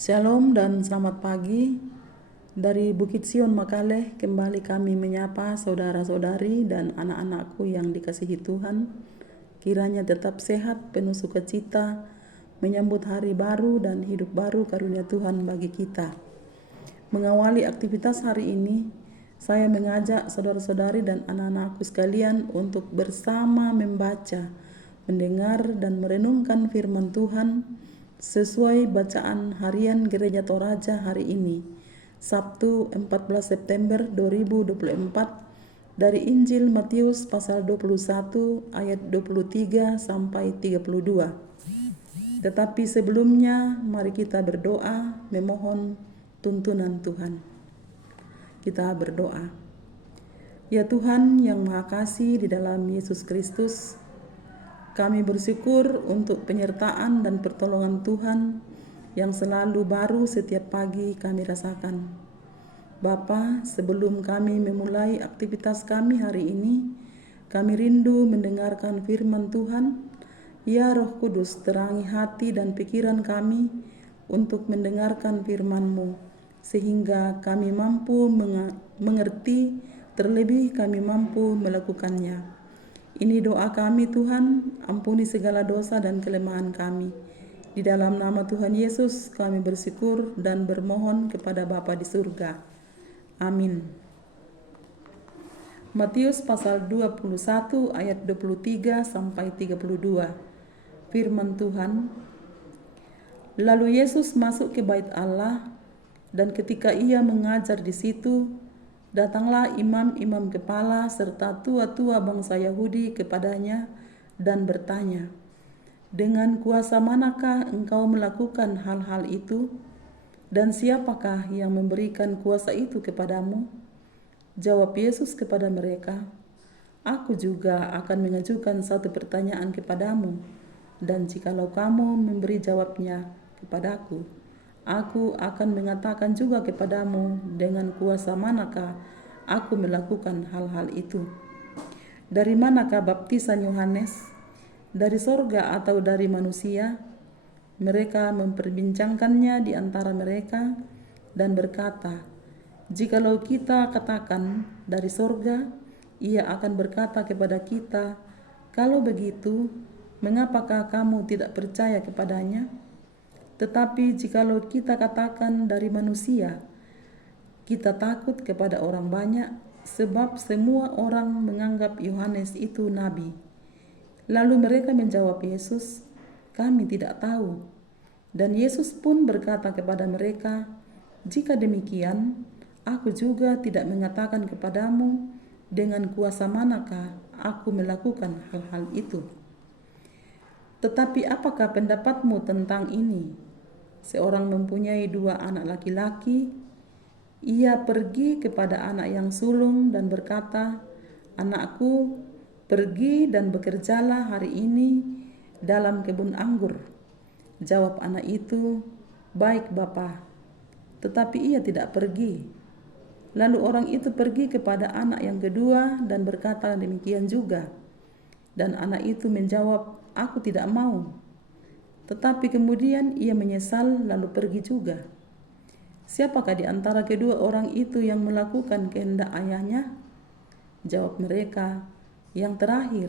Shalom dan selamat pagi. Dari Bukit Sion Makaleh kembali kami menyapa saudara-saudari dan anak-anakku yang dikasihi Tuhan. Kiranya tetap sehat, penuh sukacita, menyambut hari baru dan hidup baru karunia Tuhan bagi kita. Mengawali aktivitas hari ini, saya mengajak saudara-saudari dan anak-anakku sekalian untuk bersama membaca, mendengar dan merenungkan firman Tuhan sesuai bacaan harian Gereja Toraja hari ini, Sabtu 14 September 2024, dari Injil Matius pasal 21 ayat 23 sampai 32. Tetapi sebelumnya mari kita berdoa memohon tuntunan Tuhan. Kita berdoa. Ya Tuhan yang Maha Kasih di dalam Yesus Kristus, kami bersyukur untuk penyertaan dan pertolongan Tuhan yang selalu baru setiap pagi kami rasakan. Bapa, sebelum kami memulai aktivitas kami hari ini, kami rindu mendengarkan firman Tuhan. Ya Roh Kudus, terangi hati dan pikiran kami untuk mendengarkan firman-Mu, sehingga kami mampu mengerti, terlebih kami mampu melakukannya. Ini doa kami Tuhan, ampuni segala dosa dan kelemahan kami. Di dalam nama Tuhan Yesus kami bersyukur dan bermohon kepada Bapa di surga. Amin. Matius pasal 21 ayat 23 sampai 32. Firman Tuhan. Lalu Yesus masuk ke bait Allah, dan ketika ia mengajar di situ, datanglah imam-imam kepala serta tua-tua bangsa Yahudi kepadanya dan bertanya, "Dengan kuasa manakah engkau melakukan hal-hal itu? Dan siapakah yang memberikan kuasa itu kepadamu?" Jawab Yesus kepada mereka, "Aku juga akan mengajukan satu pertanyaan kepadamu, dan jikalau kamu memberi jawabnya kepadaku, aku akan mengatakan juga kepadamu dengan kuasa manakah aku melakukan hal-hal itu. Dari manakah baptisan Yohanes? Dari sorga atau dari manusia?" Mereka memperbincangkannya di antara mereka dan berkata, "Jikalau kita katakan dari sorga, ia akan berkata kepada kita, 'Kalau begitu, mengapakah kamu tidak percaya kepadanya?' Tetapi jikalau kita katakan dari manusia, kita takut kepada orang banyak, sebab semua orang menganggap Yohanes itu nabi." Lalu mereka menjawab Yesus, "Kami tidak tahu." Dan Yesus pun berkata kepada mereka, "Jika demikian, aku juga tidak mengatakan kepadamu dengan kuasa manakah aku melakukan hal-hal itu. Tetapi apakah pendapatmu tentang ini? Seorang mempunyai 2 anak laki-laki. Ia pergi kepada anak yang sulung dan berkata, 'Anakku, pergi dan bekerjalah hari ini dalam kebun anggur.' Jawab anak itu, 'Baik, Bapa.' Tetapi ia tidak pergi. Lalu orang itu pergi kepada anak yang kedua dan berkata demikian juga. Dan anak itu menjawab, 'Aku tidak mau.' Tetapi kemudian ia menyesal lalu pergi juga. Siapakah di antara kedua orang itu yang melakukan kehendak ayahnya?" Jawab mereka, "Yang terakhir."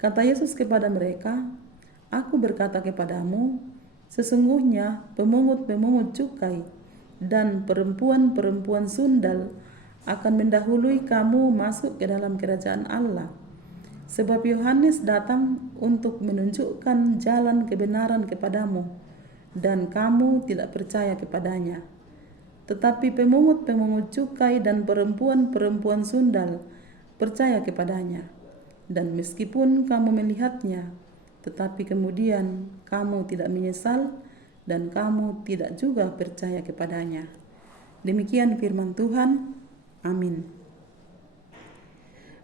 Kata Yesus kepada mereka, "Aku berkata kepadamu, sesungguhnya pemungut-pemungut cukai dan perempuan-perempuan sundal akan mendahului kamu masuk ke dalam kerajaan Allah. Sebab Yohanes datang untuk menunjukkan jalan kebenaran kepadamu, dan kamu tidak percaya kepadanya. Tetapi pemungut-pemungut cukai dan perempuan-perempuan sundal percaya kepadanya. Dan meskipun kamu melihatnya, tetapi kemudian kamu tidak menyesal, dan kamu tidak juga percaya kepadanya." Demikian firman Tuhan. Amin.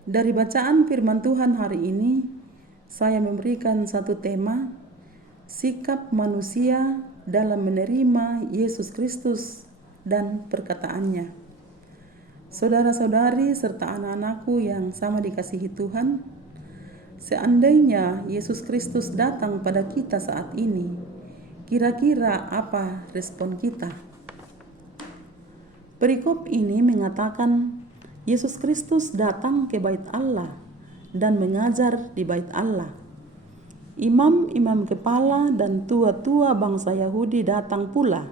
Dari bacaan firman Tuhan hari ini, saya memberikan satu tema, sikap manusia dalam menerima Yesus Kristus dan perkataannya. Saudara-saudari serta anak-anakku yang sama dikasihi Tuhan, seandainya Yesus Kristus datang pada kita saat ini, Kira-kira apa respon kita? Perikop ini mengatakan Yesus Kristus datang ke bait Allah dan mengajar di bait Allah. Imam-imam kepala dan tua-tua bangsa Yahudi datang pula.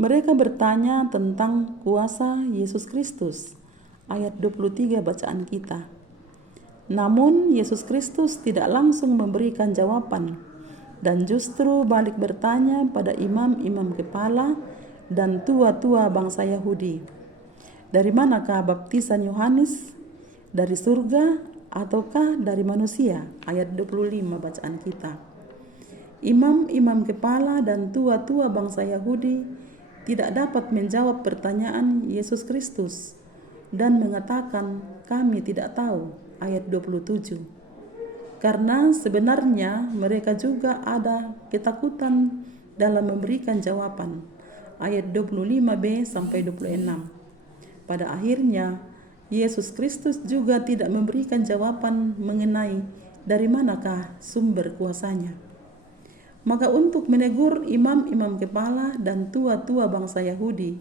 Mereka bertanya tentang kuasa Yesus Kristus. Ayat 23 bacaan kita. Namun Yesus Kristus tidak langsung memberikan jawaban dan justru balik bertanya pada imam-imam kepala dan tua-tua bangsa Yahudi. Dari manakah baptisan Yohanes? Dari surga ataukah dari manusia? Ayat 25 bacaan kita. Imam-imam kepala dan tua-tua bangsa Yahudi tidak dapat menjawab pertanyaan Yesus Kristus dan mengatakan kami tidak tahu. Ayat 27. Karena sebenarnya mereka juga ada ketakutan dalam memberikan jawaban. Ayat 25b sampai 26. Pada akhirnya, Yesus Kristus juga tidak memberikan jawaban mengenai dari manakah sumber kuasanya. Maka untuk menegur imam-imam kepala dan tua-tua bangsa Yahudi,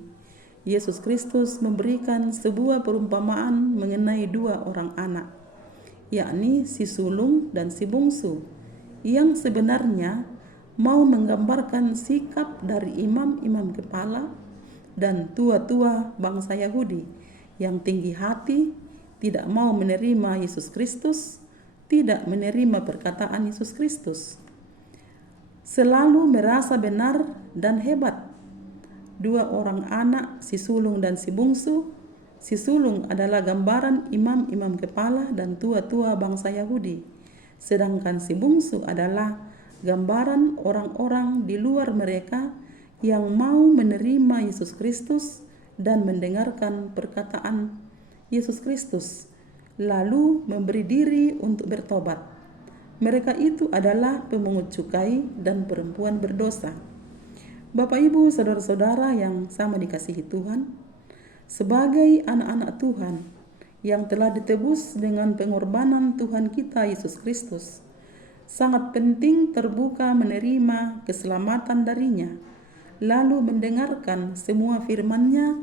Yesus Kristus memberikan sebuah perumpamaan mengenai dua orang anak, yakni si sulung dan si bungsu, yang sebenarnya mau menggambarkan sikap dari imam-imam kepala dan tua-tua bangsa Yahudi yang tinggi hati, tidak mau menerima Yesus Kristus, tidak menerima perkataan Yesus Kristus, selalu merasa benar dan hebat. Dua orang anak, si sulung dan si bungsu. Si sulung adalah gambaran imam-imam kepala dan tua-tua bangsa Yahudi, sedangkan si bungsu adalah gambaran orang-orang di luar mereka yang mau menerima Yesus Kristus dan mendengarkan perkataan Yesus Kristus, lalu memberi diri untuk bertobat. Mereka itu adalah pemungut cukai dan perempuan berdosa. Bapak, Ibu, saudara-saudara yang sama dikasihi Tuhan, sebagai anak-anak Tuhan yang telah ditebus dengan pengorbanan Tuhan kita Yesus Kristus, sangat penting terbuka menerima keselamatan darinya, lalu mendengarkan semua firman-Nya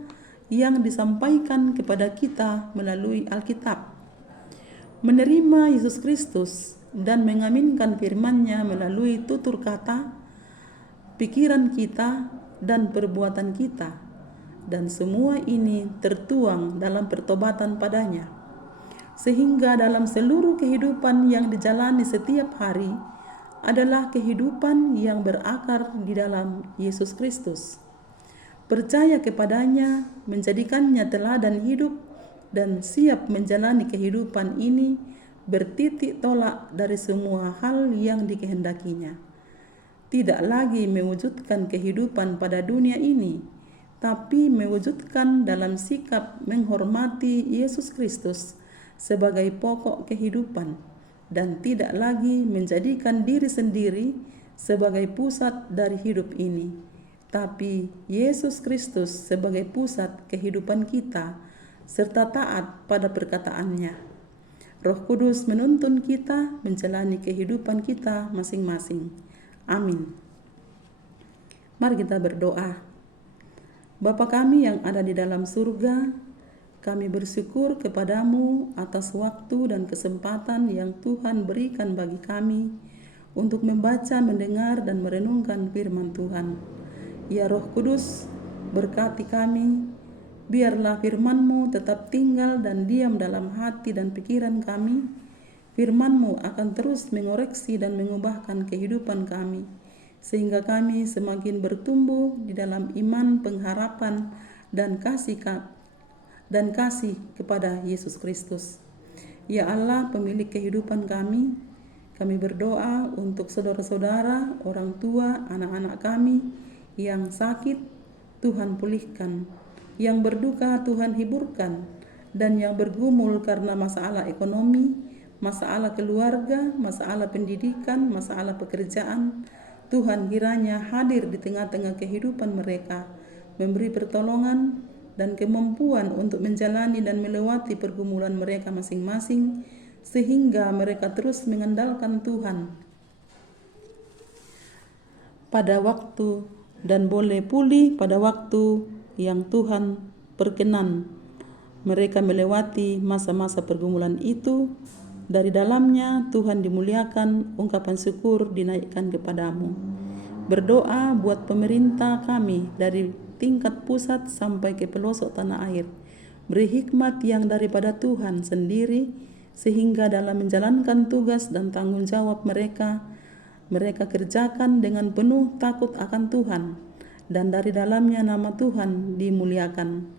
yang disampaikan kepada kita melalui Alkitab. Menerima Yesus Kristus dan mengaminkan firman-Nya melalui tutur kata, pikiran kita, dan perbuatan kita. Dan semua ini tertuang dalam pertobatan padanya. Sehingga dalam seluruh kehidupan yang dijalani setiap hari, adalah kehidupan yang berakar di dalam Yesus Kristus. Percaya kepadanya menjadikannya teladan hidup dan siap menjalani kehidupan ini bertitik tolak dari semua hal yang dikehendakinya. Tidak lagi mewujudkan kehidupan pada dunia ini, tapi mewujudkan dalam sikap menghormati Yesus Kristus sebagai pokok kehidupan, dan tidak lagi menjadikan diri sendiri sebagai pusat dari hidup ini, tapi Yesus Kristus sebagai pusat kehidupan kita, serta taat pada perkataannya. Roh Kudus menuntun kita menjalani kehidupan kita masing-masing. Amin. Mari kita berdoa. Bapa kami yang ada di dalam surga, kami bersyukur kepadamu atas waktu dan kesempatan yang Tuhan berikan bagi kami untuk membaca, mendengar, dan merenungkan firman Tuhan. Ya Roh Kudus, berkati kami, biarlah firman-Mu tetap tinggal dan diam dalam hati dan pikiran kami. Firman-Mu akan terus mengoreksi dan mengubahkan kehidupan kami, sehingga kami semakin bertumbuh di dalam iman, pengharapan, dan kasih kepada Yesus Kristus. Ya Allah, pemilik kehidupan kami berdoa untuk saudara-saudara, orang tua, anak-anak kami yang sakit, Tuhan pulihkan. Yang berduka, Tuhan hiburkan. Dan yang bergumul karena masalah ekonomi, masalah keluarga, masalah pendidikan, masalah pekerjaan, Tuhan kiranya hadir di tengah-tengah kehidupan mereka, memberi pertolongan dan kemampuan untuk menjalani dan melewati pergumulan mereka masing-masing, sehingga mereka terus mengandalkan Tuhan. pada waktu dan boleh pulih pada waktu yang Tuhan berkenan. Mereka melewati masa-masa pergumulan itu. Dari dalamnya Tuhan dimuliakan, ungkapan syukur dinaikkan kepadamu. Berdoa buat pemerintah kami dari tingkat pusat sampai ke pelosok tanah air. Beri hikmat yang daripada Tuhan sendiri, sehingga dalam menjalankan tugas dan tanggung jawab mereka kerjakan dengan penuh takut akan Tuhan, dan dari dalamnya nama Tuhan dimuliakan.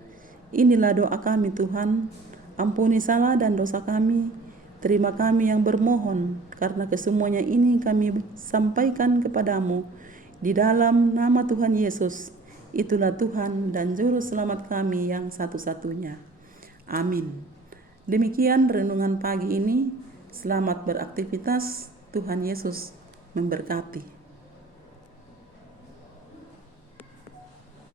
Inilah doa kami Tuhan, ampuni salah dan dosa kami, terima kami yang bermohon, karena kesemuanya ini kami sampaikan kepadamu di dalam nama Tuhan Yesus. Itulah Tuhan dan Juru Selamat kami yang satu-satunya. Amin. Demikian renungan pagi ini. Selamat beraktivitas. Tuhan Yesus memberkati.